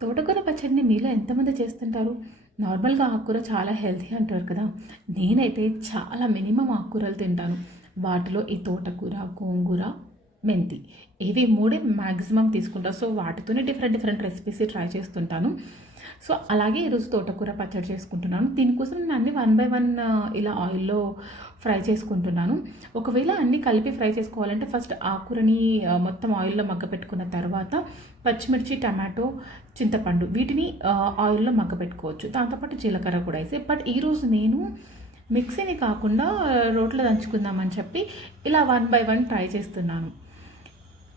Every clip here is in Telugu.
తోటకూర పచ్చడిని మీలో ఎంతమంది చేస్తుంటారు? నార్మల్‌గా ఆకుకూర చాలా హెల్తీ అంటారు కదా! నేనైతే చాలా మినిమమ్ ఆకుకూరలు తింటాను. వాటిలో ఈ తోటకూర, గోంగూర, మెంతి ఇవి మూడే మాక్సిమం తీసుకుంటా. సో, వాటితోనే డిఫరెంట్ డిఫరెంట్ రెసిపీస్ ట్రై చేస్తుంటాను. సో, అలాగే ఈరోజు తోటకూర పచ్చడి చేసుకుంటున్నాను. దీనికోసం నేను అన్నీ వన్ బై వన్ ఇలా ఆయిల్‌లో ఫ్రై చేసుకుంటున్నాను. ఒకవేళ అన్నీ కలిపి ఫ్రై చేసుకోవాలంటే ఫస్ట్ ఆకుకూరని మొత్తం ఆయిల్‌లో మగ్గపెట్టుకున్న తర్వాత పచ్చిమిర్చి, టమాటో, చింతపండు వీటిని ఆయిల్‌లో మగ్గపెట్టుకోవచ్చు. దాంతోపాటు జీలకర్ర కూడా వేసి బట్ ఈరోజు నేను మిక్సీని కాకుండా రోట్లో దంచుకుందామని చెప్పి ఇలా వన్ బై వన్ ట్రై చేస్తున్నాను.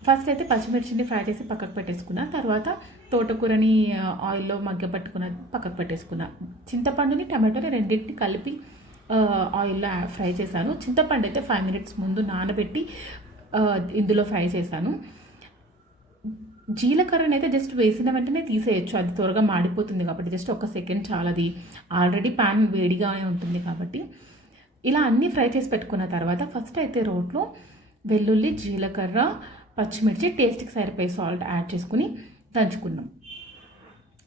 ఫస్ట్ అయితే పచ్చిమిర్చిని ఫ్రై చేసి పక్కకు పెట్టేసుకున్నా. తర్వాత తోటకూరని ఆయిల్‌లో మగ్గపెట్టుకున్న పక్కకు పెట్టేసుకున్నా. చింతపండుని, టమాటోని రెండింటిని కలిపి ఆయిల్‌లో ఫ్రై చేశాను. చింతపండు అయితే 5 మినిట్స్ ముందు నానబెట్టి ఇందులో ఫ్రై చేశాను. జీలకర్రనైతే జస్ట్ వేసిన వెంటనే తీసేయొచ్చు. అది త్వరగా మాడిపోతుంది కాబట్టి జస్ట్ ఒక సెకండ్ చాలది. ఆల్రెడీ పాన్ వేడిగానే ఉంటుంది కాబట్టి. ఇలా అన్నీ ఫ్రై చేసి పెట్టుకున్న తర్వాత ఫస్ట్ అయితే రోట్లో వెల్లుల్లి, జీలకర్ర, పచ్చిమిర్చి టేస్ట్‌కి సరిపోయే సాల్ట్ యాడ్ చేసుకుని దంచుకున్నాం.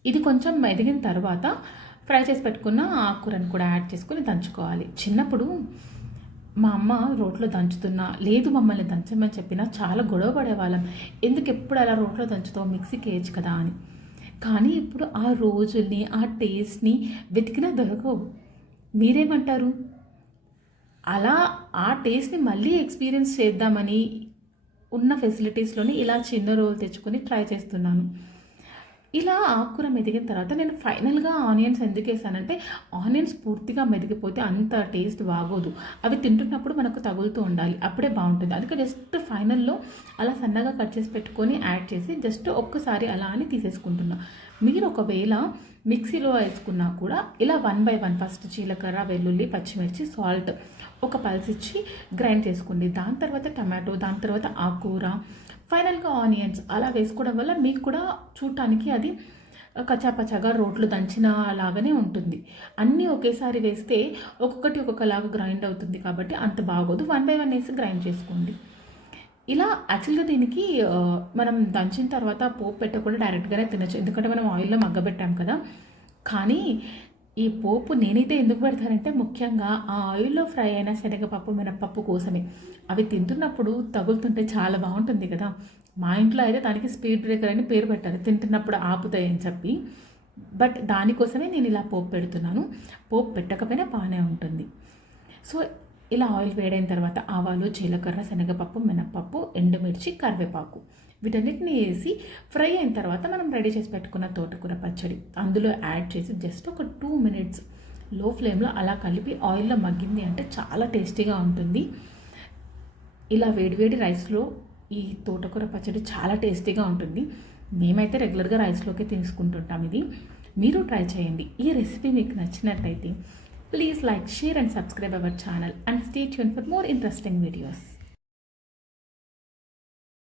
ఇది కొంచెం ఎదిగిన తర్వాత ఫ్రై చేసి పెట్టుకున్న ఆకుకూరను కూడా యాడ్ చేసుకొని దంచుకోవాలి. చిన్నప్పుడు మా అమ్మ రోట్లో దంచుతున్నా, లేదు మమ్మల్ని దంచమని చెప్పినా చాలా గొడవ పడేవాళ్ళం. ఎందుకు ఎప్పుడు అలా రోట్లో దంచుతావు, మిక్సీకి వేయచ్చు కదా అని. కానీ ఇప్పుడు ఆ రోజుల్ని, ఆ టేస్ట్‌ని వెతికినా దొరకవు. మీరేమంటారు? అలా ఆ టేస్ట్‌ని మళ్ళీ ఎక్స్‌పీరియన్స్ చేద్దామని ఉన్న ఫెసిలిటీస్‌లోని ఇలా చిన్న రోలు తెచ్చుకొని ట్రై చేస్తున్నాను. ఇలా ఆకుకూర మెదిగిన తర్వాత నేను ఫైనల్‌గా ఆనియన్స్ ఎందుకేసానంటే, ఆనియన్స్ పూర్తిగా మెదిగిపోతే అంత టేస్ట్ బాగోదు. అవి తింటున్నప్పుడు మనకు తగులుతూ ఉండాలి. అప్పుడే బావుంటుంది. అందుకే జస్ట్ ఫైనల్‌లో అలా సన్నగా కట్ చేసి పెట్టుకొని యాడ్ చేసి జస్ట్ ఒక్కసారి అలా అని తీసేసుకుంటున్నా. మీరు ఒకవేళ మిక్సీలో వేసుకున్నా కూడా ఇలా వన్ బై వన్ ఫస్ట్ జీలకర్ర, వెల్లుల్లి, పచ్చిమిర్చి, సాల్ట్ ఒక పల్స్ ఇచ్చి గ్రైండ్ చేసుకోండి. దాని తర్వాత టమాటో, దాని తర్వాత ఆకుకూర, ఫైనల్‌గా ఆనియన్స్ అలా వేసుకోవడం వల్ల మీకు కూడా చూడటానికి అది కచ్చాపచ్చాగా రోట్లో దంచిన లాగానే ఉంటుంది. అన్నీ ఒకేసారి వేస్తే ఒక్కొక్కటి ఒక్కొక్కలాగా గ్రైండ్ అవుతుంది కాబట్టి అంత బాగోదు. వన్ బై వన్ వేసి గ్రైండ్ చేసుకోండి. ఇలా యాక్చువల్‌గా దీనికి మనం దంచిన తర్వాత పోపు పెట్టకుండా డైరెక్ట్‌గానే తినొచ్చు. ఎందుకంటే మనం ఆయిల్‌లో మగ్గబెట్టాం కదా! కానీ ఈ పోపు నేనైతే ఎందుకు పెడతానంటే ముఖ్యంగా ఆ ఆయిల్‌లో ఫ్రై అయిన శనగపప్పు, మినపప్పు కోసమే. అవి తింటున్నప్పుడు తగులుతుంటే చాలా బావుంటుంది కదా! మా ఇంట్లో అయితే దానికి స్పీడ్ బ్రేకర్ అని పేరు పెట్టారు. తింటున్నప్పుడు ఆపుతాయని చెప్పి. బట్ దానికోసమే నేను ఇలా పోపు పెడుతున్నాను. పోపు పెట్టకపోయినా బానే ఉంటుంది. సో, ఇలా ఆయిల్ వేడైన తర్వాత ఆవాలు, జీలకర్ర, శనగపప్పు, మినపప్పు, ఎండుమిర్చి, కరివేపాకు వీటన్నిటిని వేసి ఫ్రై అయిన తర్వాత మనం రెడీ చేసి పెట్టుకున్న తోటకూర పచ్చడి అందులో యాడ్ చేసి జస్ట్ ఒక 2 మినిట్స్ లో ఫ్లేమ్‌లో అలా కలిపి ఆయిల్‌లో మగ్గింది అంటే చాలా టేస్టీగా ఉంటుంది. ఇలా వేడివేడి రైస్‌లో ఈ తోటకూర పచ్చడి చాలా టేస్టీగా ఉంటుంది. మేమైతే రెగ్యులర్‌గా రైస్‌లోకే తీసుకుంటుంటాం ఇది. మీరు ట్రై చేయండి. ఈ రెసిపీ మీకు నచ్చినట్టయితే please like, share and subscribe our channel and stay tuned for more interesting videos.